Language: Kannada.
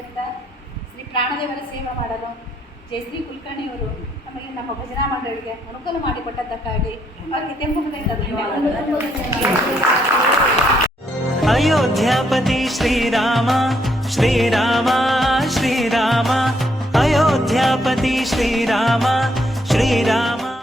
ಅಂತ ಶ್ರೀ ಪ್ರಾಣದೇವರ ಸೇವೆ ಮಾಡಲು ಜಯಶ್ರೀ ಕುಲಕರ್ಣಿಯವರು ನಮಗೆ ನಮ್ಮ ಭಜನಾ ಮಂಡಳಿಗೆ ಅನುಕೂಲ ಮಾಡಿಕೊಟ್ಟದ್ದಕ್ಕಾಗಿ ಅವರಿಗೆ ತೆಂಬುವುದರಿಂದ ಅಯೋಧ್ಯಾಪತಿ ಶ್ರೀರಾಮ ಶ್ರೀರಾಮ ಶ್ರೀರಾಮ ಅಯೋಧ್ಯಾಪತಿ ಶ್ರೀರಾಮ ಶ್ರೀರಾಮ